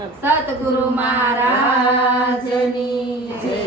સતગુરુ મહારાજની જય।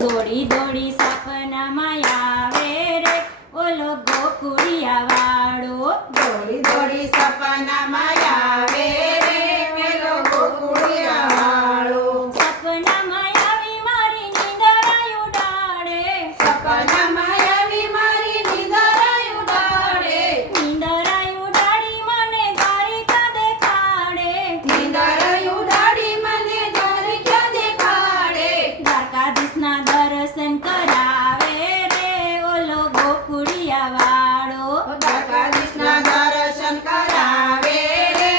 દોડી દોડી સપનામાં આવે રે ઓલો ગોકુળિયા વાળો, દોડી દોડી સપનામાં આવે રે પેલો ગોકુળિયા વાળો। સપનામાં આવી મારી નિંદરા ઉડાડે, સપનામાં આવી મારી નિંદરા ઉડાડે, નિંદરા ઉડાડી મને દ્વારિકા દેખાડે, નિંદરા ઉડાડી મને દ્વારિકા દેખાડે। દ્વારકાધીશના દર્શન કરાવે રે ઓલો ગોકુળિયા વાળો, દ્વારકાધીશના દર્શન કરાવે રે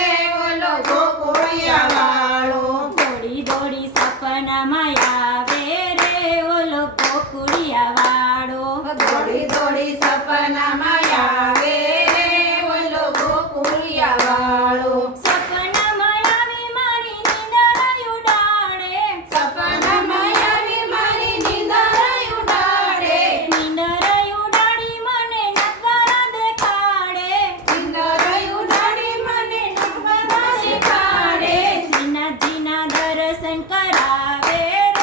ઓલો ગોકુળિયા વાળો। દોડી દોડી સપનામાં આવે રે ઓલો ગોકુળિયા વાળો, દોડી દોડી સપનામાં આવે રે ઓલો ગોકુળિયા વાળો। સપનામાં આવી મારી નિંદરા ઉડાડે, સપનામાં આવી મારી નિંદરા ઉડાડે, નિંદરા ઉડાડી મને નટવરા દેખાડે, નિંદરા ઉડાડી મને નટવરા દેખાડે। શ્રીનાથજીના દર્શન કરાવે રે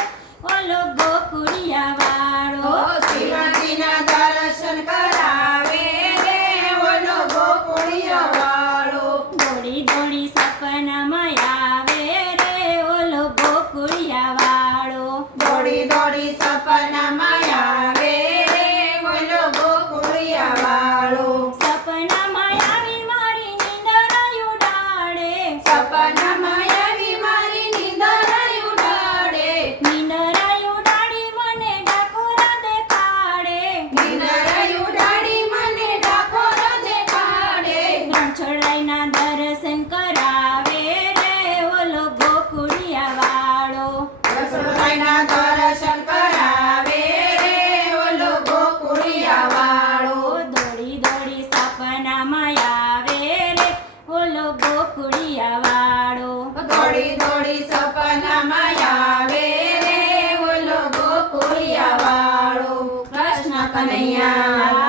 ઓલો ગોકુળિયા વાળો, શ્રીનાથજીના દર્શન કરાવે રે ઓલો ગોકુળિયા વાળો। દોડી દોડી સપનામાં આવે રે ઓલો ગોકુળિયા વાળો, દોડી દોડી સપનામાં આવે રે ઓલો ગોકુળિયા વાળો। સપનામાં આવી મારી નિંદરા ઉડાડે, સપનામાં આવી મારી નિંદરા ઉડાડે, નિંદરા ઉડાડી મને ડાકોરા દેખાડે, નિંદરા ઉડાડી મને ડાકોર દેખાડે। રણછોડરાયના દર્શન કરાવે રે ઓલો ગોકુળિયા વાળો, રણછોડરાયના દર્શન કરાવે રે ઓલો ગોકુળિયા વાળો। દોડી દોડી સપનામાં આવે રે ઓલો ગોકુળિયા વાળો, દોડી દોડી સપનામાં આવે રે ઓલો ગોકુળિયા વાળો। કૃષ્ણ કનૈયા